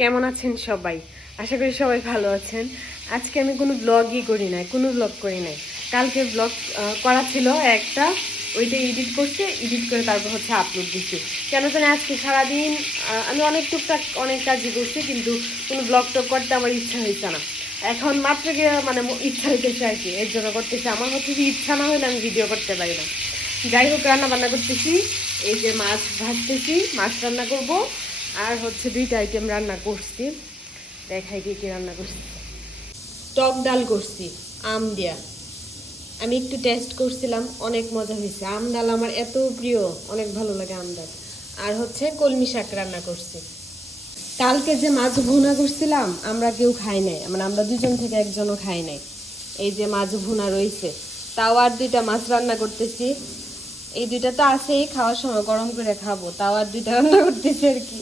কেমন আছেন সবাই? আশা করি সবাই ভালো আছেন। আজকে আমি কোনো ব্লগই করি নাই, কোনো ব্লগ করি নাই। কালকে ব্লগ করা ছিল একটা, ওইটা এডিট করছে, এডিট করে তারপর হচ্ছে আপলোড দিচ্ছি। কেন জানি আজকে সারাদিন আমি অনেক টুকটাক অনেক কাজই করছি, কিন্তু কোনো ব্লগ টক করতে আমার ইচ্ছা হয়েছে না। এখন মাত্র গিয়ে মানে ইচ্ছা হইতেছে আর কি, এর জন্য করতেছে। আমার হচ্ছে যে ইচ্ছা না হলে আমি ভিডিও করতে পারি না। যাই হোক, রান্না বান্না করতেছি। এই যে মাছ ভাজতেছি, মাছ রান্না করব। আর হচ্ছে দুইটা আইটেম রান্না করছি, দেখাই কি কি রান্না করছি। টক ডাল করছি আম দিয়া। আমি একটু টেস্ট করছিলাম, অনেক মজা হয়েছে। আম ডাল আমার এত প্রিয়, অনেক ভালো লাগে আম ডাল। আর হচ্ছে কলমি শাক রান্না করছি। কালকে যে মাছ ভুনা করছিলাম, আমরা কেউ খাই নাই, মানে আমরা দুজন থেকে একজনও খাই নাই। এই যে মাছ ভুনা রয়েছে, তাও আর দুইটা মাছ রান্না করতেছি। এই দুইটা তো আছেই, খাওয়ার সময় গরম করে খাবো, তাও আর দুইটা রান্না করতেছি আর কি।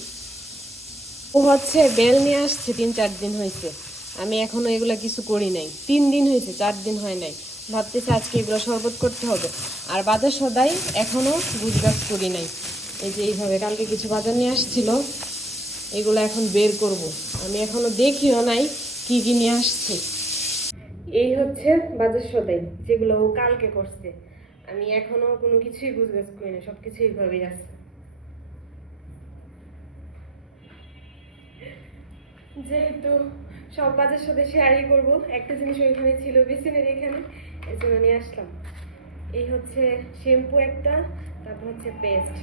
ও হচ্ছে বেল নিয়ে আসছে, 3-4 দিন হয়েছে। আমি এখনো এগুলা কিছু করি নাই। 3 দিন হয়েছে, 4 দিন হয় নাই। ভাবতেছি আজকে এগুলো শরবত করতে হবে। আর বাজার সদাই এখনো গুজগাছ করি নাই। এই যে এইভাবে কালকে কিছু বাজার নিয়ে আসছিল, এগুলো এখন বের করব। আমি এখনো দেখিও নাই কি কি নিয়ে আসছে। এই হচ্ছে বাজার সদাই, যেগুলো ও কালকে করছে। আমি এখনো কোনো কিছুই গুজগাছ করি না, সবকিছু এইভাবেই আছে। যেহেতু সব বাজার সাথে শেয়ারই করবো, একটা জিনিস ওইখানে ছিল বেসিনের এখানে, এর জন্য নিয়ে আসলাম। এই হচ্ছে শ্যাম্পু একটা, তারপর হচ্ছে পেস্ট,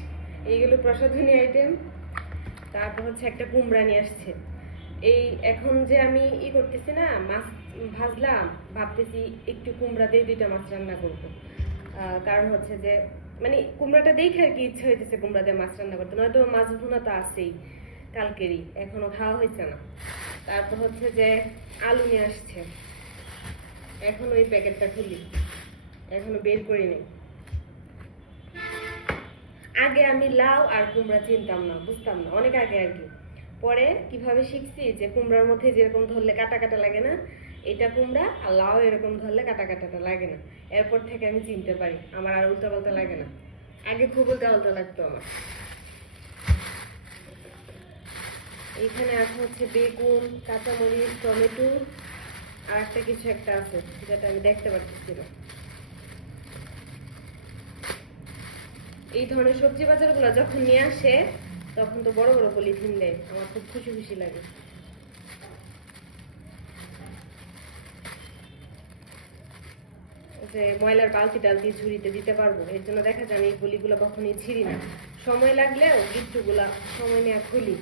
এইগুলো প্রসাধনী আইটেম। তারপর হচ্ছে একটা কুমড়া নিয়ে আসছে। এই এখন যে আমি করতেছি না, মাছ ভাজলাম, ভাবতেছি একটু কুমড়া দিয়ে 2টা মাছ রান্না করবো। কারণ হচ্ছে যে মানে কুমড়াটা দেখে আর কি ইচ্ছা হইতেছে কুমড়া দিয়ে মাছ রান্না করতে, নয়তো মাছ ভুনা তো আছেই কালকেরই, এখনো খাওয়া হয়েছে না। তারপর হচ্ছে যে আলু নিয়ে আসছে, এখন ওই প্যাকেটটা খুলি, এখনো বের করি নাই। আগে আমি লাউ আর কুমড়া চিনতাম না, বুঝতাম না, অনেক আগে আর কি। পরে কিভাবে শিখছি যে কুমড়ার মধ্যে যেরকম ধরলে কাটা কাটা লাগে না, এটা কুমড়া, আর লাউ এরকম ধরলে কাটা কাটাটা লাগে না। এরপর থেকে আমি চিনতে পারি, আমার আর উল্টা পাল্টা লাগে না। আগে খুব উল্টা পাল্টা লাগতো আমার। এইখানে আছে হচ্ছে বেগুন, কাঁচামরিচ, টমেটো, আর একটা কিছু একটা আছে যেটা আমি দেখতে পারতেছি না। এই ধরনের সবজি বাজারগুলো যখন নিয়ে আসে, তখন তো বড় বড় পলিথিন দেয়, আমার খুব খুশি খুশি লাগে। যে ময়লার বালতি টালতি ঝুড়িতে দিতে পারবো, এর জন্য দেখা যায় আমি এই গলিগুলো কখনই ছিঁড়ি না। সময় লাগলেও গিট্টুগুলা সময় নেওয়া খুলি।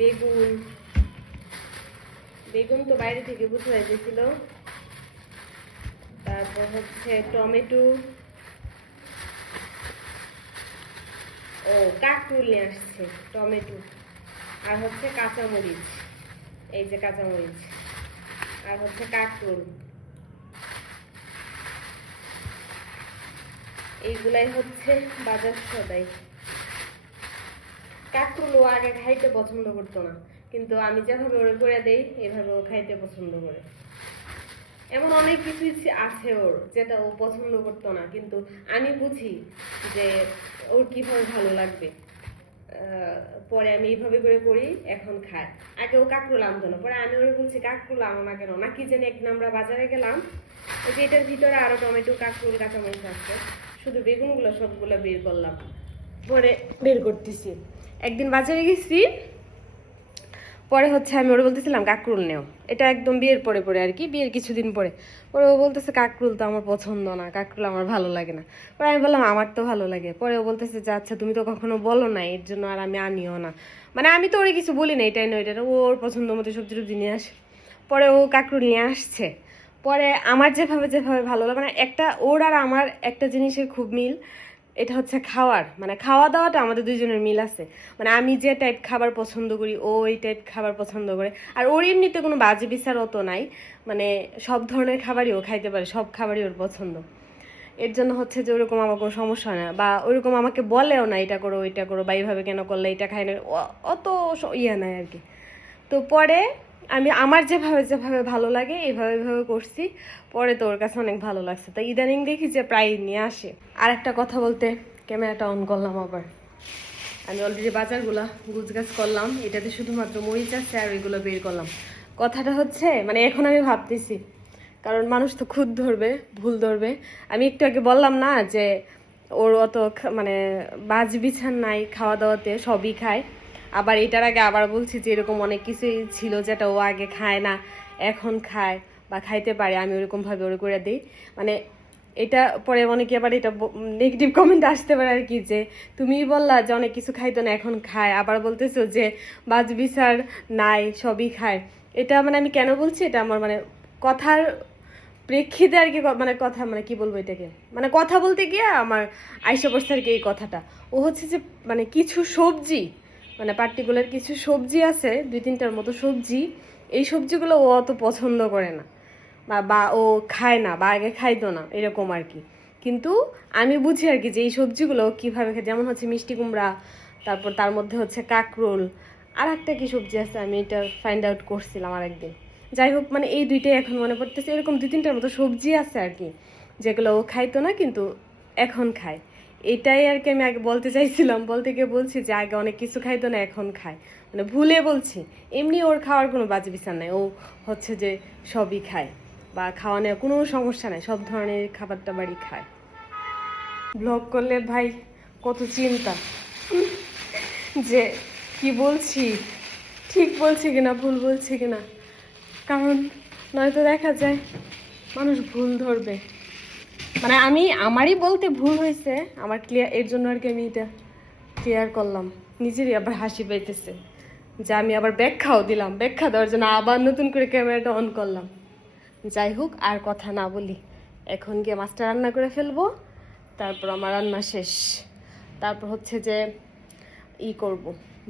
বেগুন, বেগুন তো বাইরে থেকে বুঝতে হয়েছিল। তারপর হচ্ছে টমেটো, ও কাঁকরুল নিয়ে আসছে, টমেটো, আর হচ্ছে কাঁচামরিচ, এই যে কাঁচামরিচ, আর হচ্ছে কাঁকরুল। এইগুলাই হচ্ছে বাজার সদাই। কাঁকরুল ও আগে খাইতে পছন্দ করতো না, কিন্তু আমি যেভাবে ওরে করে দেই এভাবে ও খাইতে পছন্দ করে। এমন অনেক কিছু আছে ওর যেটা ও পছন্দ করতো না, কিন্তু আমি বুঝি যে ওর কিভাবে ভালো লাগবে। পরে আমি এইভাবে করে করি, এখন খায়। আগে ও কাঁকরোল আনতো না, পরে আমি ওরে বলছি কাঁকরোল আনো না কেন, না কি জানি একদিন আমরা বাজারে গেলাম, ওই যে এটার ভিতরে আরো টমেটো, কাঁকরোল, কাঁচামরিচ আছে, শুধু বেগুনগুলো সবগুলো বের করলাম, পরে বের করতেছি। একদিন বাজারে গেছি, পরে হচ্ছে আমি ওরা বলতেছিলাম কাকরুল নেও, এটা একদম বিয়ের পরে পরে আর কি, বিয়ের কিছুদিন পরে। পরে ও বলতেছে কাকরুল তো আমার পছন্দ না, কাকরুল আমার ভালো লাগে না। পরে আমি বললাম আমার তো ভালো লাগে। পরে ও বলতেছে যে আচ্ছা তুমি তো কখনো বলো না, এর জন্য আর আমি আনিও না। মানে আমি তো ওরে কিছু বলি না, এটাই না ওইটা, ওর পছন্দ মতো সবজি টবজি নিয়ে আসে। পরে ও কাকরুল নিয়ে আসছে। পরে আমার যেভাবে যেভাবে ভালো লাগে, মানে একটা ওর আর আমার একটা জিনিসের খুব মিল, এটা হচ্ছে খাওয়ার, মানে খাওয়া দাওয়াটা আমাদের দুইজনের মিল আছে। মানে আমি যে টাইপ খাবার পছন্দ করি, ও এই টাইপ খাবার পছন্দ করে। আর ওর এমনিতে কোনো বাজে বিচার অত নাই, মানে সব ধরনের খাবারই ও খাইতে পারে, সব খাবারই ওর পছন্দ। এর জন্য হচ্ছে যে ওরকম আমার কোনো সমস্যা হয় না, বা ওইরকম আমাকে বলেও না এটা করো ওইটা করো, বা এইভাবে কেন করলে এটা খাই না, অত ইয়ে নাই আর কি। তো পরে আমি আমার যেভাবে যেভাবে ভালো লাগে এইভাবে এইভাবে করছি, পরে তো ওর কাছে অনেক ভালো লাগছে, তো ইদানিং দেখি যে প্রায় নিয়ে আসে। আর একটা কথা বলতে ক্যামেরাটা অন করলাম আবার। আমি অলরেডি বাজারগুলা গুছগাছ করলাম, এটাতে শুধুমাত্র মরিচ আছে আর ওইগুলো বের করলাম। কথাটা হচ্ছে মানে এখন আমি ভাবতেছি, কারণ মানুষ তো খুদ ধরবে, ভুল ধরবে। আমি একটু আগে বললাম না যে ওর অত মানে বাজ বিছান নাই, খাওয়া দাওয়াতে সবই খায়। আবার এটার আগে আবার বলছি যে এরকম অনেক কিছুই ছিল যেটা ও আগে খায় না, এখন খায় বা খাইতে পারে, আমি ওরকমভাবে ওর করে দিই। মানে এটা পরে অনেকে আবার এটা নেগেটিভ কমেন্ট আসতে পারে আর কি, যে তুমি বললা যে অনেক কিছু খাইতো না এখন খায়, আবার বলতেছো যে বাজ বিচার নাই সবই খায়। এটা মানে আমি কেন বলছি, এটা আমার মানে কথার প্রেক্ষিতে আর কি, মানে কথা মানে কি বলবো এটাকে, মানে কথা বলতে গিয়ে আমার আইসা পড়ছে আর কি এই কথাটা। ও হচ্ছে যে মানে কিছু সবজি, মানে পার্টিকুলার কিছু সবজি আছে, 2-3টার মতো সবজি, এই সবজিগুলো ও অত পছন্দ করে না বা ও খায় না বা আগে খাইতো না এরকম আর কি। কিন্তু আমি বুঝি আর কি যে এই সবজিগুলো কীভাবে খায়, যেমন হচ্ছে মিষ্টি কুমড়া, তারপর তার মধ্যে হচ্ছে কাকরোল, আর একটা কি সবজি আছে আমি এটা ফাইন্ড আউট করছিলাম আর একদিন। যাই হোক, মানে এই দুইটাই এখন মনে পড়তেছে, এরকম 2-3টার মতো সবজি আছে আর কি যেগুলো ও খাইতো না কিন্তু এখন খায়। এটাই আর কি আমি আগে বলতে চাইছিলাম, বলতে গিয়ে বলছি যে আগে অনেক কিছু খাইতো না এখন খায়, মানে ভুলে বলছি। এমনি ওর খাওয়ার কোনো বাজে বিচার নাই, ও হচ্ছে যে সবই খায় বা খাওয়া নেওয়া কোনো সমস্যা নাই, সব ধরনের খাবার দাবারই খায়। ব্লগ করলে ভাই কত চিন্তা যে কি বলছি, ঠিক বলছি কিনা ভুল বলছি কিনা, কারণ নয়তো দেখা যায় মানুষ ভুল ধরবে। মানে আমি আমারই বলতে ভুল হয়েছে, আমার ক্লিয়ার এর জন্য আর কি আমি এটা ক্লিয়ার করলাম। নিজেরই আবার হাসি পাইতেছে যে আমি আবার ব্যাখ্যাও দিলাম, ব্যাখ্যা দেওয়ার জন্য আবার নতুন করে ক্যামেরাটা অন করলাম। যাই হোক, আর কথা না বলি, এখন গিয়ে মাছটা রান্না করে ফেলবো, তারপর আমার রান্না শেষ। তারপর হচ্ছে যে করব,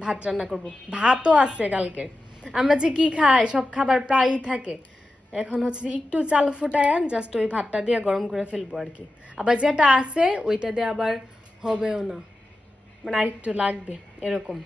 ভাত রান্না করব, ভাতও আছে কালকে। আমরা যে কি খাই সব খাবার প্রায়ই থাকে, এখন হচ্ছে যে একটু চাল ফুটায় জাস্ট ওই ভাতটা দিয়ে গরম করে ফেলবো আর কি। আবার যেটা আছে ওইটা দিয়ে আবার হবেও না, মানে আর একটু লাগবে এরকম।